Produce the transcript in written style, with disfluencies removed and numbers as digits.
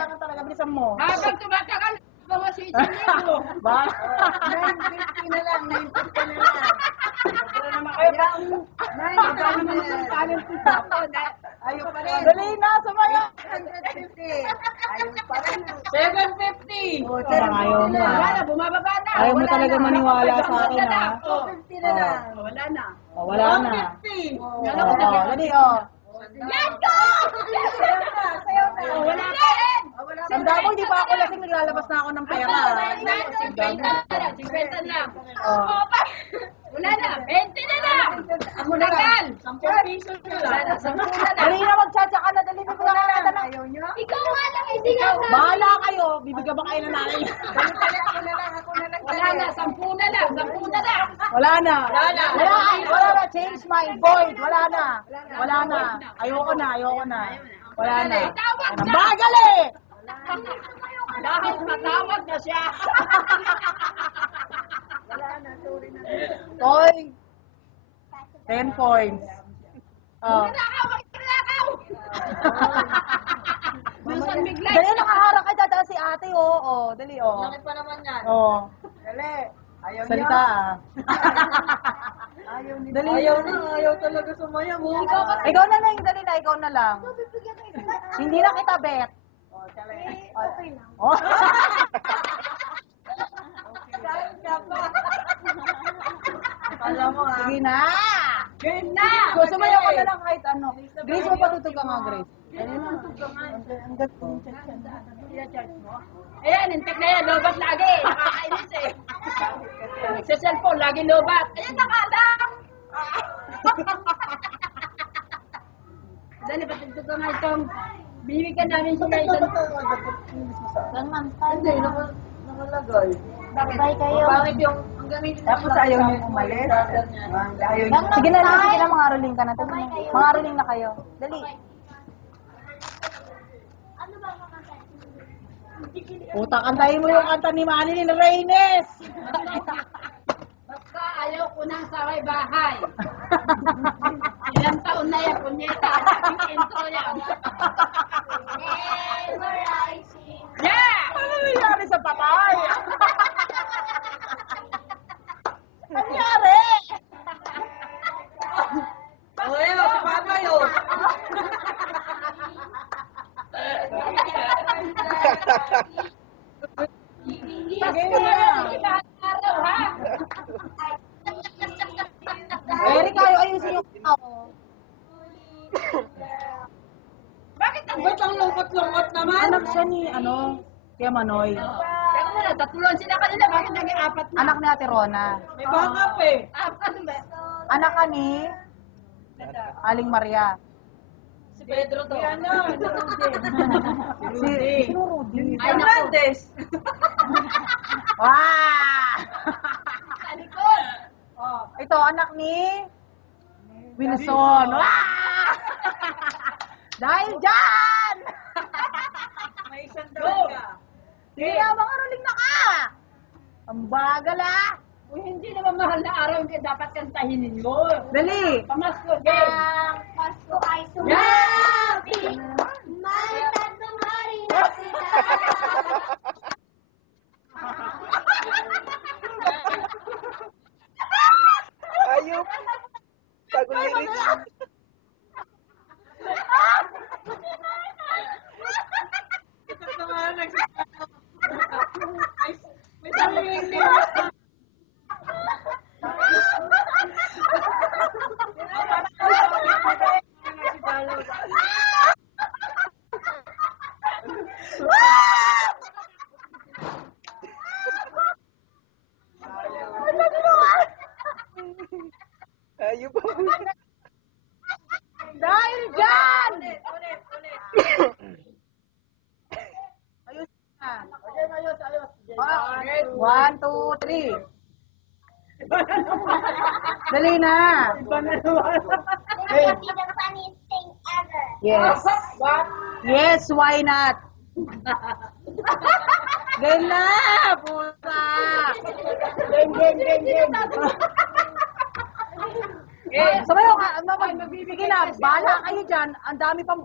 kailangan talaga. Bilisan mo. Habang tumatagal, bawasin mo. Ba? 950 na lang, 950 na lang. Wala naman kayo. Wala naman ang talent ko sa ako. Ayaw pa rin. Dali na, sumaya. 150. Ayaw pa rin. 750. Oh, Ayaw mo, Wala ah. na, bumababa na. Ayaw mo Wala talaga na. maniwala sa akin, ha? 250 na lang. Wala na. Oh, wala na. 150. Oh, dali, oh. Let's go! Sayaw na. Oh, wala pa rin. Wala pa Tanda ko, hindi pa ako lasing, naglalabas na ako ng pera. 50 lang. Oh. Wala na, 20 na lang. Ako na lang. 10 piso na lang. 10 na lang. Dali na, magtsatsa ka na, dali na, wala ka na. Ayaw nyo? Ikaw nga lang, hindi nga na. Bahala kayo, bibigyan ba kayo na namin? Dali, ako na lang, ako na lang. Wala na, 10 na lang, 10 na lang. Wala na. Wala. Wala na, change my void. Wala na. Wala na. Ayoko na, ayoko na. Wala na. Tawag Ang na. bagal eh! Dahil matawag na siya. Wala na, sorry na. Toy. 10 points. Oh. Magnakaw! Minsan bigla. Dali, nakaharap kay dada si ate, oh. Oh, dali, oh. Bakit pa naman yan? Oh. Dali. Ayaw nyo? Salita, ah. Ayaw nyo. Dali. Ayaw talaga sumaya mo. Ikaw na lang, dali na, ikaw na lang. Hindi na kita bet. Oh, dali. Okay lang. Oh. Saan ka pa? Akala mo ha? Sige na. Game na! Gusto mo ka na lang kahit ano. Grace, mapatutog ka nga, Grace. Ang gato. Ayan, intek na yan. Lobat lagi. Nakakainis eh. Sa cellphone, lagi lobat. Ayan, nakalang. Dali, patugtog ka nga itong bibigyan namin siya na isang... Hindi, nakalagay. Bakit kayo? Bakit yung ang gamitin tapos ayaw niyo umalis? Ayaw niyo. Sige na, mga ruling ka na. Mga ruling na kayo. Dali. Puta, kantahin mo yung kanta ni Manny ni Reynes. Basta ayaw ko ng saway bahay. Ilang taon na yan, punyeta. Laging intro yan. Yeah! Ano nangyari sa patay? Ano nangyari? Oh, ayaw, si Papa yun. Sige na. Araw, ha? Eric, ayusin yung ako. Bakit ang Ba't ang lungkot-lungkot naman? Anak siya ni, Kuya Manoy. Kaya mo na, tatluan sila kanila. Bakit naging apat na? Anak ni Ate Rona. May backup eh. Apat ba? Anak ka ni Aling Maria. Si Pedro to. Yan na, Si Rudy. Ay, naku. Hernandez. Wow! Sa likod. Ito, anak ni Wilson. Wow! Dahil dyan! May isang daw ka. Sige na, mga ruling na ka! Ang bagal ah! Uy, hindi naman mahal na araw, hindi dapat kantahin ninyo. Dali! Pamasko, game. Pasko ay Yeah! May tatlong hari na sila. Ayop. Bagong lyrics. Ito pa nga nagsasabi. May sariling lyrics na. Ayop. Dahil dyan! Ayos na. One, two, three. Dali na. This will be the funniest thing ever. Yes. Yes, why not? Game na! Puta! Game. Sabayo ka, sige na, bahala kayo dyan. Ang dami pang